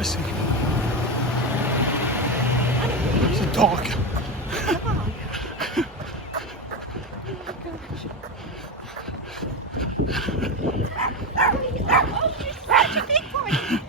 I see. It's a dog. Oh, she's such a big one.